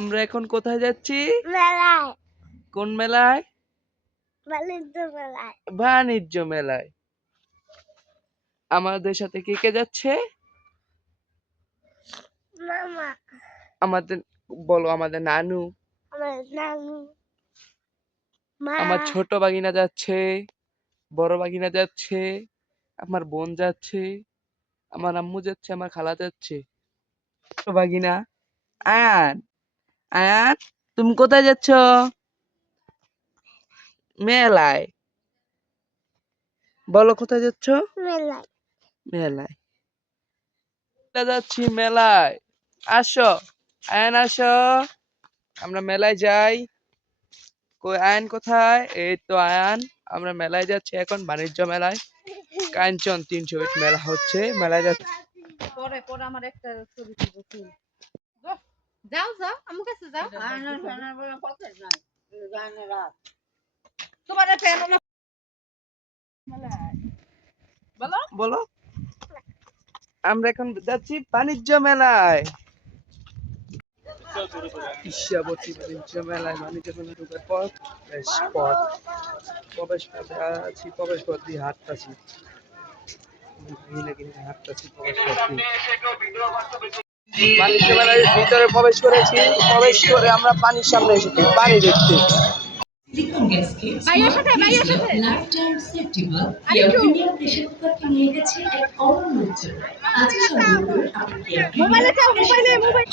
আমরা এখন কোথায় যাচ্ছি? মেলায়। কোন মেলায়? বাণিজ্য মেলায়। বাণিজ্য মেলায়। আমাদের সাথে কে কে যাচ্ছে? মামা। আমাদের বলো, আমাদের নানু, আমার নানু, মা, আমার ছোট বাগিনা যাচ্ছে, বড় বাগিনা যাচ্ছে, আমার বোন যাচ্ছে, আমার আম্মু যাচ্ছে, আমার খালা যাচ্ছে। ছোট বাগিনা আয়ান, আয়ান তুমি কোথায় যাচ্ছ? মেলায়। বলো কোথায় যাচ্ছ? মেলায়। মেলায় যাচ্ছি, মেলায়। আসো আয়ান, আসো, আমরা মেলায় যাই। কই আয়ান কোথায়? এই তো আয়ান। আমরা মেলায় যাচ্ছি এখন, বাণিজ্য মেলায়। কাঞ্চন 300 ফিট মেলা হচ্ছে, মেলায় যাচ্ছি। পরে পরে আমার একটা ছবি তুলবো তুল যাও যাও আমার কাছে যাও তোমার ফ্যান বলো বলো, আমরা এখন যাচ্ছি বাণিজ্য মেলায়। ঈশ্বাবতী বাণিজ্য মেলায়, বাণিজ্য মেলায় ঢোকার পথ, প্রবেশ পথে আছি, প্রবেশ পথ দিয়ে হাঁটতাছি, হাঁটতাছি প্রবেশ পথ দিয়ে। বাণিজ্য মেলার ভিতরে প্রবেশ করেছি, প্রবেশ করে আমরা পানির সামনে এসেছি পানি দেখতে। ভাইয়ের সাথে lifetime safety bulb air premium pressure কুকারকে নিয়ে গেছে এক অনন্য উচ্চতায়। আজই সংগ্রহ করুন আপনার এয়ার প্রিমিয়াম প্রেসার কুকার। মোবাইলে